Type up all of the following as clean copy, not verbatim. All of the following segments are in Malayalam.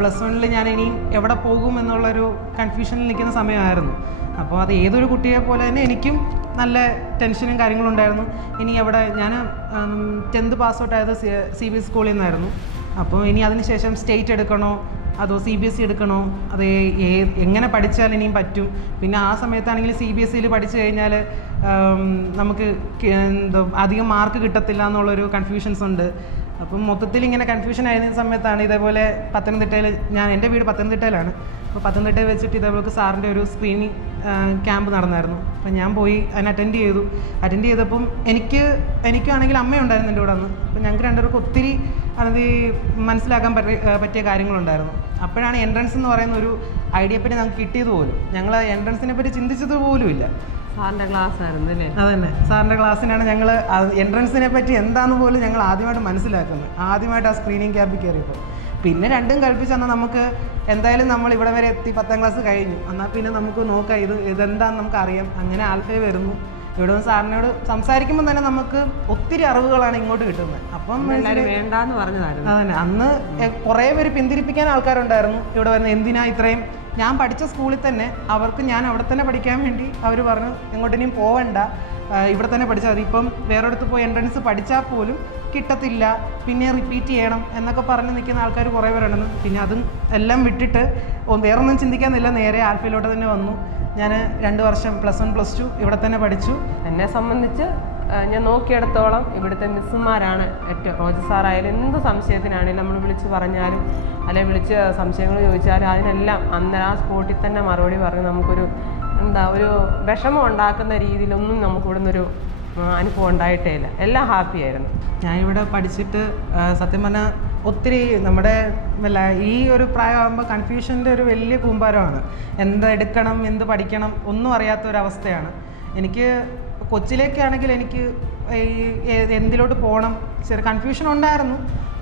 +1 ഞാൻ ഇനിയും എവിടെ പോകും എന്നുള്ളൊരു കൺഫ്യൂഷനിൽ നിൽക്കുന്ന സമയമായിരുന്നു. അപ്പോൾ അത് ഏതൊരു കുട്ടിയെ പോലെ തന്നെ എനിക്കും നല്ല ടെൻഷനും കാര്യങ്ങളും ഉണ്ടായിരുന്നു. ഇനി എവിടെ ഞാൻ 10th പാസ് ഔട്ട് ആയത് CBSE സ്കൂളിൽ നിന്നായിരുന്നു. അപ്പോൾ ഇനി അതിനുശേഷം സ്റ്റേറ്റ് എടുക്കണോ അതോ CBSE എടുക്കണോ, അത് എങ്ങനെ പഠിച്ചാൽ ഇനിയും പറ്റും. പിന്നെ ആ സമയത്താണെങ്കിൽ CBSEയിൽ പഠിച്ചു കഴിഞ്ഞാൽ നമുക്ക് അധികം മാർക്ക് കിട്ടത്തില്ല എന്നുള്ളൊരു കൺഫ്യൂഷൻസ് ഉണ്ട്. അപ്പം മൊത്തത്തിൽ ഇങ്ങനെ കൺഫ്യൂഷൻ ആയിരുന്ന സമയത്താണ് ഇതേപോലെ പത്തനംതിട്ടയിൽ, എൻ്റെ വീട് പത്തനംതിട്ടയിലാണ്. അപ്പോൾ പത്തനംതിട്ടയിൽ വെച്ചിട്ട് ഇതേപോലെ സാറിൻ്റെ ഒരു സ്ക്രീനിങ് ക്യാമ്പ് നടന്നായിരുന്നു. അപ്പോൾ ഞാൻ പോയി അതിന് അറ്റൻഡ് ചെയ്തപ്പം എനിക്കാണെങ്കിൽ അമ്മയുണ്ടായിരുന്നു എൻ്റെ കൂടെ അന്ന്. അപ്പോൾ ഞങ്ങൾക്ക് രണ്ടുപേർക്കും ഒത്തിരി അത് മനസ്സിലാക്കാൻ പറ്റിയ കാര്യങ്ങളുണ്ടായിരുന്നു. അപ്പോഴാണ് എൻട്രൻസ് എന്ന് പറയുന്ന ഒരു ഐഡിയയെ പറ്റി നമുക്ക് കിട്ടിയത് പോലും. ഞങ്ങൾ എൻട്രൻസിനെ പറ്റി ചിന്തിച്ചത് പോലും ഇല്ല. സാറിൻ്റെ ക്ലാസ് ആയിരുന്നു അല്ലേ? അതന്നെ, സാറിൻ്റെ ക്ലാസ്സിനാണ് ഞങ്ങൾ എൻട്രൻസിനെ പറ്റി എന്താണെന്ന് പോലും ഞങ്ങൾ ആദ്യമായിട്ട് മനസ്സിലാക്കുന്നത്, ആദ്യമായിട്ട് ആ സ്ക്രീനിങ് ക്യാമ്പിൽ കയറിയപ്പോൾ. പിന്നെ രണ്ടും കൽപ്പിച്ചെന്നാൽ നമുക്ക് എന്തായാലും നമ്മൾ ഇവിടെ വരെ എത്തി, 10ാം ക്ലാസ് കഴിഞ്ഞു, എന്നാൽ പിന്നെ നമുക്ക് നോക്കാം ഇതെന്താണെന്ന് നമുക്ക് അറിയാം. അങ്ങനെ ആൽഫേ വരുന്നു. ഇവിടെ നിന്ന് സാറിനോട് സംസാരിക്കുമ്പോൾ തന്നെ നമുക്ക് ഒത്തിരി അറിവുകളാണ് ഇങ്ങോട്ട് കിട്ടുന്നത്. അപ്പം വേണ്ടാന്ന് പറഞ്ഞതായിരുന്നു. അതന്നെ, അന്ന് കുറേ പേര് പിന്തിരിപ്പിക്കാൻ ആൾക്കാരുണ്ടായിരുന്നു ഇവിടെ വരുന്നത്. എന്തിനാ ഇത്രയും, ഞാൻ പഠിച്ച സ്കൂളിൽ തന്നെ ഞാൻ അവിടെ തന്നെ പഠിക്കാൻ വേണ്ടി അവർ പറഞ്ഞു എങ്ങോട്ടിനും പോവണ്ട, ഇവിടെ തന്നെ പഠിച്ചാൽ മതി. ഇപ്പം വേറൊരിടത്ത് പോയി എൻട്രൻസ് പഠിച്ചാൽ പോലും കിട്ടത്തില്ല, പിന്നെ റിപ്പീറ്റ് ചെയ്യണം എന്നൊക്കെ പറഞ്ഞ് നിൽക്കുന്ന ആൾക്കാർ കുറേ പേരുണ്ടെന്ന്. പിന്നെ അതും എല്ലാം വിട്ടിട്ട് വേറൊന്നും ചിന്തിക്കാനില്ല, നേരെ ആൽഫയിലോട്ട് തന്നെ വന്നു. ഞാൻ 2 വർഷം +1 +2 ഇവിടെ തന്നെ പഠിച്ചു. എന്നെ സംബന്ധിച്ച് ഞാൻ നോക്കിയെടുത്തോളം ഇവിടുത്തെ മിസ്സുമാരാണ് ഏറ്റവും. റോജ സാറായാലും എന്ത് സംശയത്തിനാണെങ്കിലും നമ്മൾ വിളിച്ച് പറഞ്ഞാലും അല്ലെങ്കിൽ വിളിച്ച് സംശയങ്ങൾ ചോദിച്ചാലും അതിനെല്ലാം അന്നേരം ആ സ്പോട്ടിൽ തന്നെ മറുപടി പറഞ്ഞ് നമുക്കൊരു ഒരു വിഷമം ഉണ്ടാക്കുന്ന രീതിയിലൊന്നും നമുക്ക് ഇവിടെ നിന്നൊരു അനുഭവം ഉണ്ടായിട്ടേ ഇല്ല. എല്ലാം ഹാപ്പി ആയിരുന്നു. ഞാനിവിടെ പഠിച്ചിട്ട് സത്യം പറഞ്ഞാൽ ഒത്തിരി നമ്മുടെ ഈ ഒരു പ്രായമാകുമ്പോൾ കൺഫ്യൂഷൻ്റെ ഒരു വലിയ കൂമ്പാരമാണ്. എന്തെടുക്കണം, എന്ത് പഠിക്കണം ഒന്നും അറിയാത്തൊരവസ്ഥയാണ്. എനിക്ക് കൊച്ചിലേക്കാണെങ്കിൽ എനിക്ക് എന്തിലോട്ട് പോകണം ചെറിയ കൺഫ്യൂഷൻ ഉണ്ടായിരുന്നു.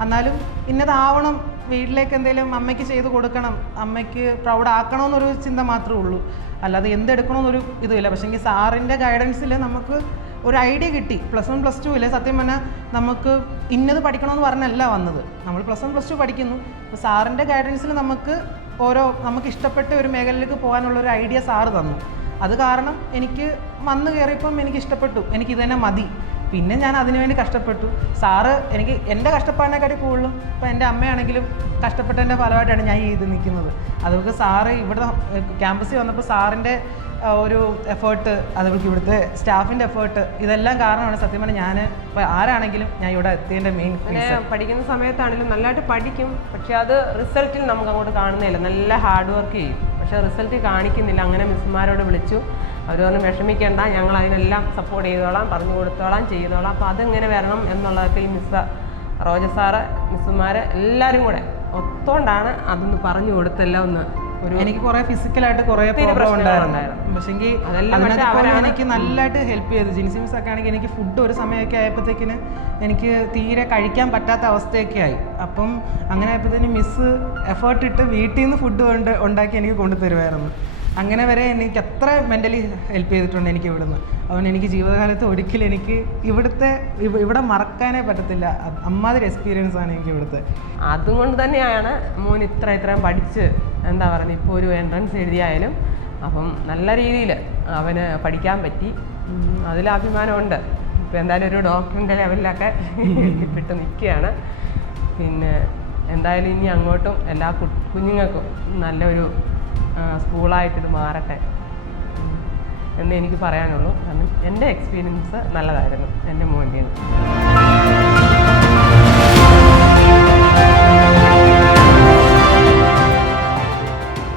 എന്നാലും ഇന്നതാവണം, വീട്ടിലേക്ക് എന്തെങ്കിലും അമ്മയ്ക്ക് ചെയ്ത് കൊടുക്കണം, അമ്മയ്ക്ക് പ്രൗഡാക്കണമെന്നൊരു ചിന്ത മാത്രമേ ഉള്ളൂ. അല്ലാതെ എന്തെടുക്കണമെന്നൊരു ഇതുമില്ല. പക്ഷേ എങ്കിൽ സാറിൻ്റെ ഗൈഡൻസിൽ നമുക്ക് ഒരു ഐഡിയ കിട്ടി. +1 +2 സത്യം പറഞ്ഞാൽ നമുക്ക് ഇന്നത് പഠിക്കണമെന്ന് പറഞ്ഞല്ല വന്നത്. നമ്മൾ +1 +2 പഠിക്കുന്നു. അപ്പോൾ സാറിൻ്റെ ഗൈഡൻസിൽ നമുക്ക് ഇഷ്ടപ്പെട്ട ഒരു മേഖലയിലേക്ക് പോകാനുള്ളൊരു ഐഡിയ സാറ് തന്നു. അത് കാരണം എനിക്ക് വന്നു കയറിയപ്പം എനിക്ക് ഇഷ്ടപ്പെട്ടു, എനിക്കിത് തന്നെ മതി. പിന്നെ ഞാൻ അതിനുവേണ്ടി കഷ്ടപ്പെട്ടു. സാറ് എൻ്റെ കഷ്ടപ്പാടിനെക്കാട്ടി കൂടുതലും ഇപ്പോൾ എൻ്റെ അമ്മയാണെങ്കിലും കഷ്ടപ്പെട്ടതിൻ്റെ ഫലമായിട്ടാണ് ഞാൻ ഇത് നിൽക്കുന്നത്. അതുകൊണ്ട് സാറ് ഇവിടെ ക്യാമ്പസിൽ വന്നപ്പോൾ സാറിൻ്റെ ഒരു എഫേർട്ട്, അതുപോലെ ഇവിടുത്തെ സ്റ്റാഫിൻ്റെ എഫേർട്ട്, ഇതെല്ലാം കാരണമാണ് സത്യം പറഞ്ഞാൽ ഞാൻ ഇപ്പോൾ ആരാണെങ്കിലും ഞാൻ ഇവിടെ എത്തിയതിൻ്റെ മെയിൻ. പഠിക്കുന്ന സമയത്താണെങ്കിലും നല്ലതായിട്ട് പഠിക്കും, പക്ഷെ അത് റിസൾട്ടിൽ നമുക്ക് അങ്ങോട്ട് കാണുന്നില്ല. നല്ല ഹാർഡ് വർക്ക് ചെയ്യും, പക്ഷെ റിസൾട്ട് കാണിക്കുന്നില്ല. അങ്ങനെ മിസ്സുമാരോട് വിളിച്ചു, അവർ പറഞ്ഞു വിഷമിക്കേണ്ട, ഞങ്ങൾ അതിനെല്ലാം സപ്പോർട്ട് ചെയ്തോളാം, പറഞ്ഞു കൊടുത്തോളാം, ചെയ്തോളാം. അപ്പോൾ അതിങ്ങനെ വരണം എന്നുള്ളതിൽ റോജ സാറ് മിസ്സുമാർ എല്ലാവരും കൂടെ ഒത്തോണ്ടാണ് അതൊന്ന് പറഞ്ഞു കൊടുത്തെല്ലാം ഒന്ന്. എനിക്ക് കുറേ ഫിസിക്കലായിട്ട് കുറേ പ്രോബ്ലം ഉണ്ടായിരുന്നു. പക്ഷേങ്കിൽ എനിക്ക് നല്ലതായിട്ട് ഹെൽപ്പ് ചെയ്തു. ജിൻസി മിസ് ഒക്കെ ആണെങ്കിൽ എനിക്ക് ഫുഡ് ഒരു സമയമൊക്കെ ആയപ്പോഴത്തേക്കിന് എനിക്ക് തീരെ കഴിക്കാൻ പറ്റാത്ത അവസ്ഥയൊക്കെ ആയി. അപ്പം അങ്ങനെ ആയപ്പോഴത്തേന് മിസ്സ് എഫേർട്ട് ഇട്ട് വീട്ടിൽ നിന്ന് ഫുഡ് ഉണ്ടാക്കി എനിക്ക് കൊണ്ടുതരുമായിരുന്നു. അങ്ങനെ വരെ എനിക്ക് അത്ര മെൻ്റലി ഹെൽപ്പ് ചെയ്തിട്ടുണ്ട് എനിക്ക് ഇവിടുന്ന്. അതുകൊണ്ട് എനിക്ക് ജീവിതകാലത്ത് ഒരിക്കലും എനിക്ക് ഇവിടെ മറക്കാനേ പറ്റത്തില്ല. അമ്മാതിരി എക്സ്പീരിയൻസ് ആണ് എനിക്ക് ഇവിടുത്തെ. അതുകൊണ്ട് തന്നെയാണ് മോൻ ഇത്രയും പഠിച്ച് എന്താ പറയുക, ഇപ്പോൾ ഒരു എൻട്രൻസ് എഴുതിയായാലും അപ്പം നല്ല രീതിയിൽ അവന് പഠിക്കാൻ പറ്റി. അതിൽ അഭിമാനമുണ്ട്. ഇപ്പോൾ എന്തായാലും ഒരു ഡോക്ടറിൻ്റെ ലെവലിലൊക്കെ എത്തിപ്പെട്ട് നിൽക്കുകയാണ്. പിന്നെ എന്തായാലും ഇനി അങ്ങോട്ടും എല്ലാ കുഞ്ഞുങ്ങൾക്കും നല്ലൊരു സ്കൂളായിട്ടിത് മാറട്ടെ എന്ന് എനിക്ക് പറയാനുള്ളൂ. കാരണം എൻ്റെ എക്സ്പീരിയൻസ് നല്ലതായിരുന്നു എൻ്റെ മോൻ്റെ.